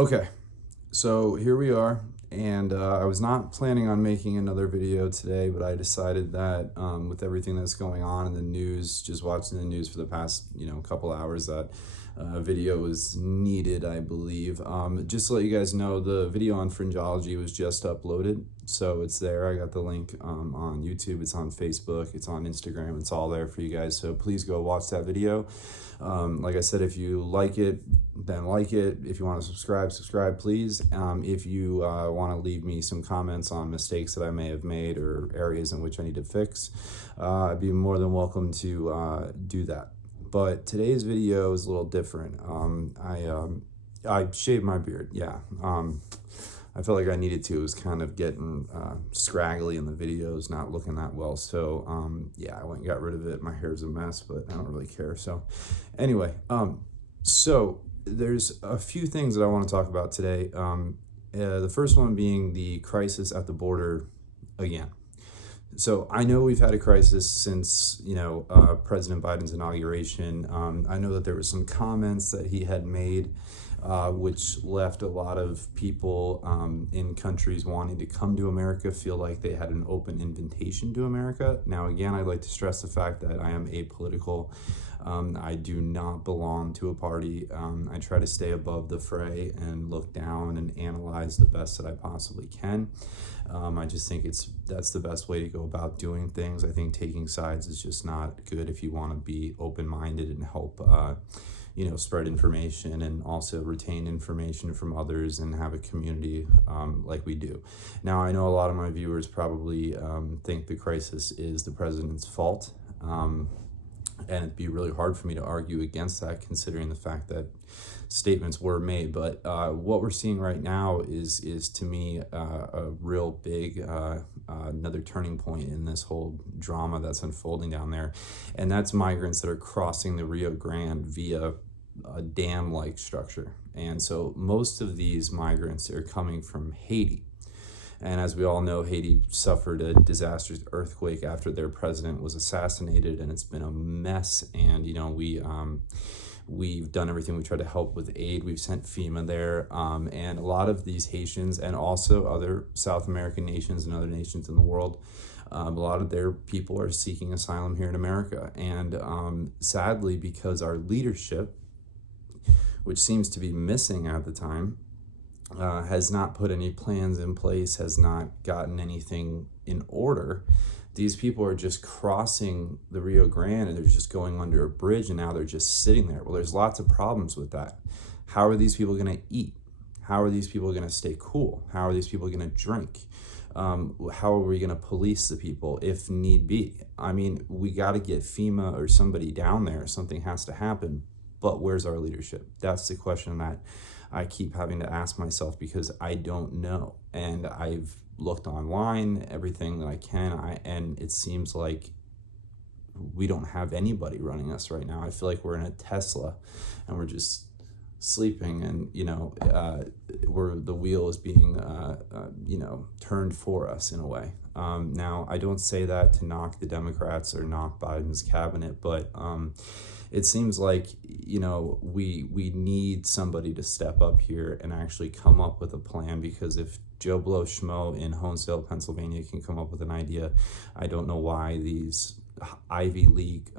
Okay, so here we are, and I was not planning on making another video today, but I decided that with everything that's going on in the news, just watching the news for the past, couple hours, that video was needed, I believe. Just to let you guys know, the video on fringeology was just uploaded, so it's there. I got the link on YouTube, it's on Facebook, it's on Instagram, it's all there for you guys, so please go watch that video. Like I said, if you like it, then like it. If you want to subscribe, please. If you want to leave me some comments on mistakes that I may have made or areas in which I need to fix, I'd be more than welcome to do that. But today's video is a little different. I shaved my beard, yeah. I felt like I needed to. It was kind of getting scraggly in the videos, not looking that well. So yeah, I went and got rid of it. My hair's a mess, but I don't really care. So anyway, so there's a few things that I want to talk about today. The first one being the crisis at the border again. So I know we've had a crisis since, President Biden's inauguration. I know that there were some comments that he had made which left a lot of people in countries wanting to come to America feel like they had an open invitation to America. Now, again, I'd like to stress the fact that I am apolitical. I do not belong to a party. I try to stay above the fray and look down and analyze the best that I possibly can. I just think that's the best way to go about doing things. I think taking sides is just not good if you want to be open-minded and help spread information and also retain information from others and have a community like we do. Now, I know a lot of my viewers probably think the crisis is the president's fault. And it'd be really hard for me to argue against that, considering the fact that statements were made. But what we're seeing right now is to me a real big another turning point in this whole drama that's unfolding down there, and that's migrants that are crossing the Rio Grande via a dam-like structure. And so most of these migrants are coming from Haiti. And as we all know, Haiti suffered a disastrous earthquake after their president was assassinated, and it's been a mess. And we've done everything. We tried to help with aid. We've sent FEMA there, and a lot of these Haitians and also other South American nations and other nations in the world, a lot of their people are seeking asylum here in America. And sadly, because our leadership, which seems to be missing at the time, has not put any plans in place, has not gotten anything in order, these people are just crossing the Rio Grande and they're just going under a bridge, and now they're just sitting there. Well, there's lots of problems with that. How are these people going to eat? How are these people going to stay cool? How are these people going to drink? How are we going to police the people if need be? I mean, we got to get FEMA or somebody down there. Something has to happen. But where's our leadership? That's the question that I keep having to ask myself, because I don't know. And I've looked online, everything that I can, and it seems like we don't have anybody running us right now. I feel like we're in a Tesla and we're just sleeping, and the wheel is being turned for us in a way. Now, I don't say that to knock the Democrats or knock Biden's cabinet, but it seems like we need somebody to step up here and actually come up with a plan, because if Joe Blow Schmo in Honesdale, Pennsylvania can come up with an idea, I don't know why these Ivy League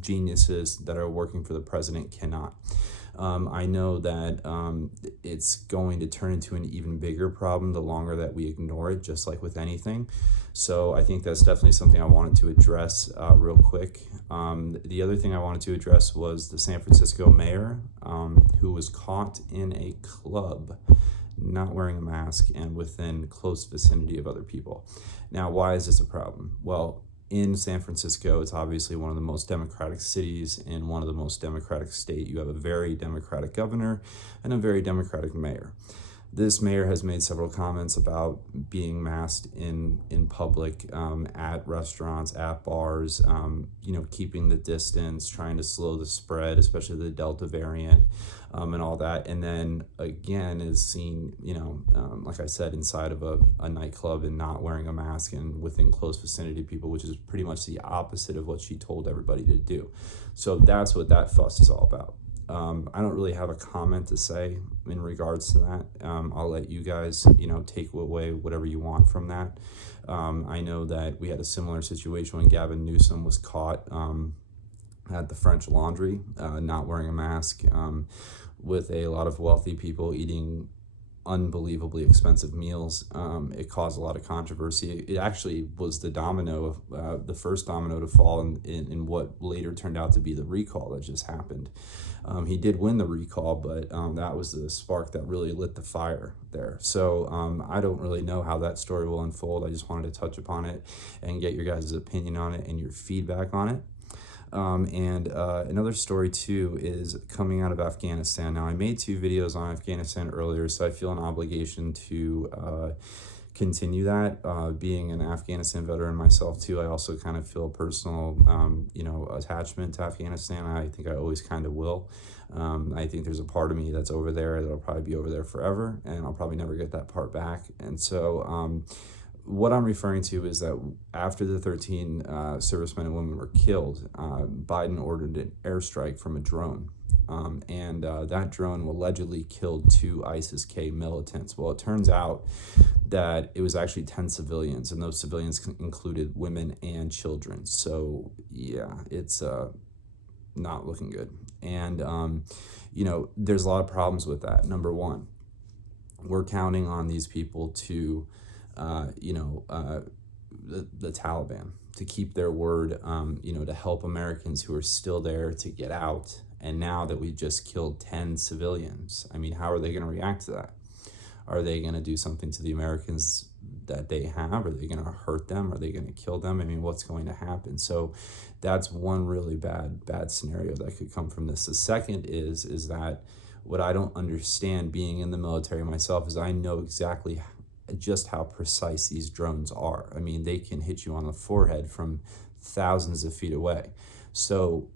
geniuses that are working for the president cannot. I know that it's going to turn into an even bigger problem the longer that we ignore it, just like with anything. So I think that's definitely something I wanted to address real quick. The other thing I wanted to address was the San Francisco mayor who was caught in a club not wearing a mask and within close vicinity of other people. Now, why is this a problem? Well, in San Francisco, it's obviously one of the most democratic cities in one of the most democratic states. You have a very democratic governor and a very democratic mayor. This mayor has made several comments about being masked in public, at restaurants, at bars, keeping the distance, trying to slow the spread, especially the Delta variant, and all that. And then again is seen, like I said, inside of a nightclub and not wearing a mask and within close vicinity of people, which is pretty much the opposite of what she told everybody to do. So that's what that fuss is all about. I don't really have a comment to say in regards to that. I'll let you guys, take away whatever you want from that. I know that we had a similar situation when Gavin Newsom was caught at the French Laundry, not wearing a mask, with a lot of wealthy people eating unbelievably expensive meals. It caused a lot of controversy. It actually was the first domino to fall in what later turned out to be the recall that just happened. He did win the recall, but that was the spark that really lit the fire there. So I don't really know how that story will unfold. I just wanted to touch upon it and get your guys' opinion on it and your feedback on it. Another story too is coming out of Afghanistan. Now, I made 2 videos on Afghanistan earlier, so I feel an obligation to continue that. Being an Afghanistan veteran myself too, I also kind of feel a personal, attachment to Afghanistan. I think I always kind of will. I think there's a part of me that's over there that'll probably be over there forever, and I'll probably never get that part back. And so, what I'm referring to is that after the 13 servicemen and women were killed, Biden ordered an airstrike from a drone. That drone allegedly killed 2 ISIS-K militants. Well, it turns out that it was actually 10 civilians, and those civilians included women and children. So, yeah, it's not looking good. And, there's a lot of problems with that. Number one, we're counting on these people to the Taliban to keep their word, to help Americans who are still there to get out. And now that we've just killed 10 civilians, I mean, how are they going to react to that? Are they going to do something to the Americans that they have? Are they going to hurt them? Are they going to kill them? I mean, what's going to happen? So that's one really bad scenario that could come from this. The second is that what I don't understand, being in the military myself, is I know exactly just how precise these drones are. I mean, they can hit you on the forehead from thousands of feet away. So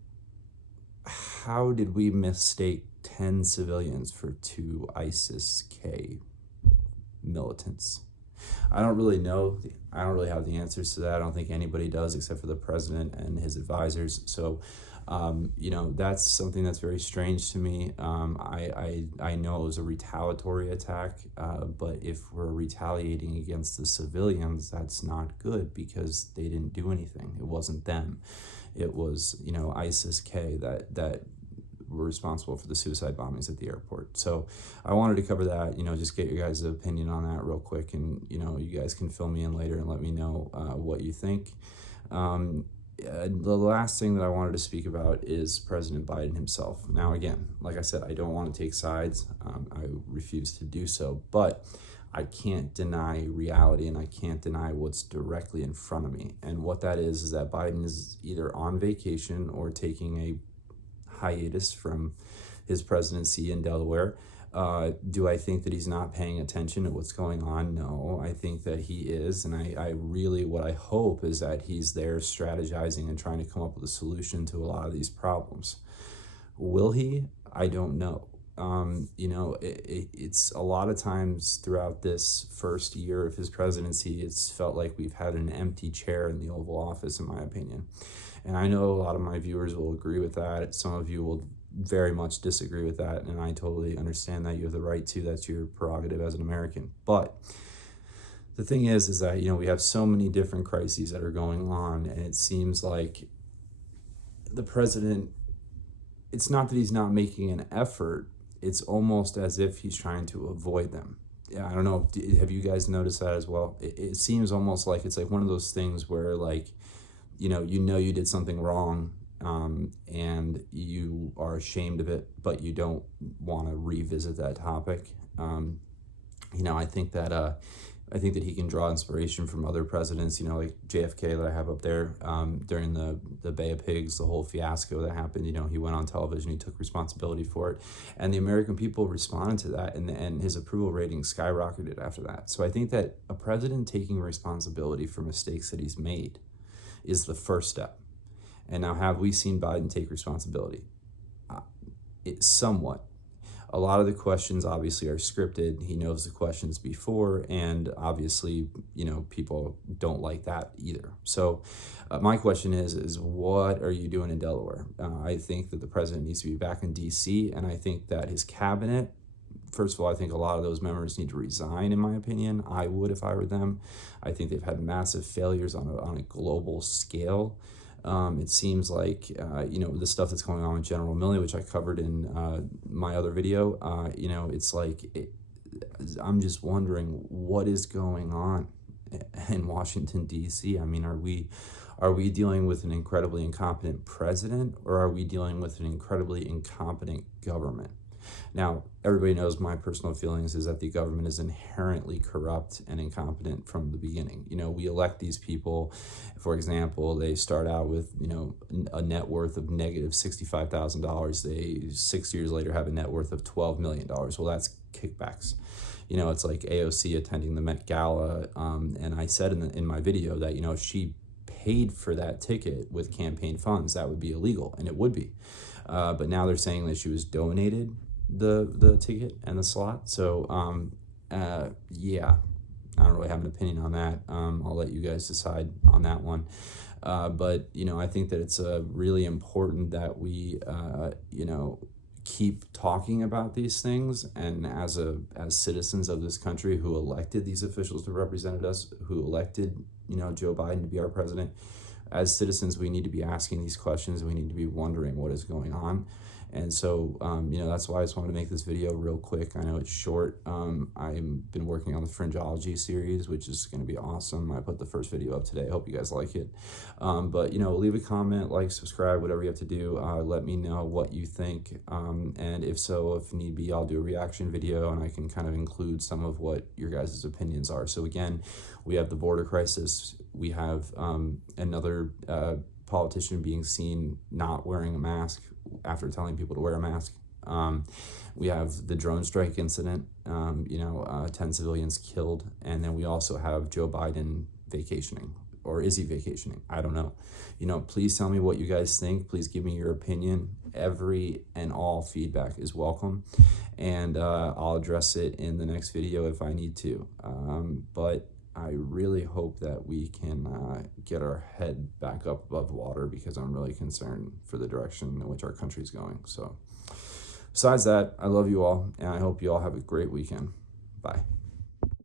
how did we mistake 10 civilians for 2 ISIS-K militants? I don't really know. I don't really have the answers to that. I don't think anybody does except for the president and his advisors. So, that's something that's very strange to me. I know it was a retaliatory attack, but if we're retaliating against the civilians, that's not good because they didn't do anything. It wasn't them. It was, ISIS-K that were responsible for the suicide bombings at the airport. So I wanted to cover that, just get your guys' opinion on that real quick. And, you guys can fill me in later and let me know what you think. The last thing that I wanted to speak about is President Biden himself. Now, again, like I said, I don't want to take sides. I refuse to do so, but I can't deny reality and I can't deny what's directly in front of me. And what that is that Biden is either on vacation or taking a hiatus from his presidency in Delaware. Do I think that he's not paying attention to what's going on? No, I think that he is. And I really, what I hope is that he's there strategizing and trying to come up with a solution to a lot of these problems. Will he? I don't know. It's a lot of times throughout this first year of his presidency, it's felt like we've had an empty chair in the Oval Office, in my opinion. And I know a lot of my viewers will agree with that. Some of you will very much disagree with that, and I totally understand that. You have the right to. That's your prerogative as an American. But the thing is that, we have so many different crises that are going on, and it seems like the president, it's not that he's not making an effort, it's almost as if he's trying to avoid them. Yeah, I don't know, have you guys noticed that as well? It seems almost like it's like one of those things where, like, you did something wrong, and you are ashamed of it, but you don't want to revisit that topic. I think that he can draw inspiration from other presidents, like JFK that I have up there, during the Bay of Pigs, the whole fiasco that happened. He went on television, he took responsibility for it, and the American people responded to that, and his approval rating skyrocketed after that. So I think that a president taking responsibility for mistakes that he's made is the first step. And now, have we seen Biden take responsibility? Somewhat. a lot of the questions obviously are scripted. He knows the questions before, and obviously, people don't like that either. So my question is what are you doing in Delaware? I think that the president needs to be back in DC, and I think that his cabinet, first of all, I think a lot of those members need to resign, in my opinion. I would if I were them. I think they've had massive failures on a global scale. It seems like, the stuff that's going on with General Milley, which I covered in my other video, it's like, I'm just wondering what is going on in Washington, D.C. I mean, are we dealing with an incredibly incompetent president, or are we dealing with an incredibly incompetent government? Now, everybody knows my personal feelings is that the government is inherently corrupt and incompetent from the beginning. We elect these people. For example, they start out with, a net worth of negative $65,000. They 6 years later have a net worth of $12 million. Well, that's kickbacks. It's like AOC attending the Met Gala. And I said in my video that, if she paid for that ticket with campaign funds, that would be illegal, and it would be. But now they're saying that she was donated the ticket and the slot. So yeah, I don't really have an opinion on that. I'll let you guys decide on that one. But I think that it's really important that we keep talking about these things, and as citizens of this country who elected these officials to represent us, who elected Joe Biden to be our president, as citizens we need to be asking these questions. We need to be wondering what is going on. And so, that's why I just wanted to make this video real quick. I know it's short. I've been working on the Fringeology series, which is going to be awesome. I put the first video up today. I hope you guys like it. But, leave a comment, like, subscribe, whatever you have to do. Let me know what you think. And if so, if need be, I'll do a reaction video, and I can kind of include some of what your guys' opinions are. So again, we have the border crisis. We have another politician being seen not wearing a mask after telling people to wear a mask. We have the drone strike incident, 10 civilians killed. And then we also have Joe Biden vacationing. Or is he vacationing? I don't know. Please tell me what you guys think. Please give me your opinion. Every and all feedback is welcome. And I'll address it in the next video if I need to. But I really hope that we can get our head back up above water, because I'm really concerned for the direction in which our country's going. So besides that, I love you all, and I hope you all have a great weekend. Bye.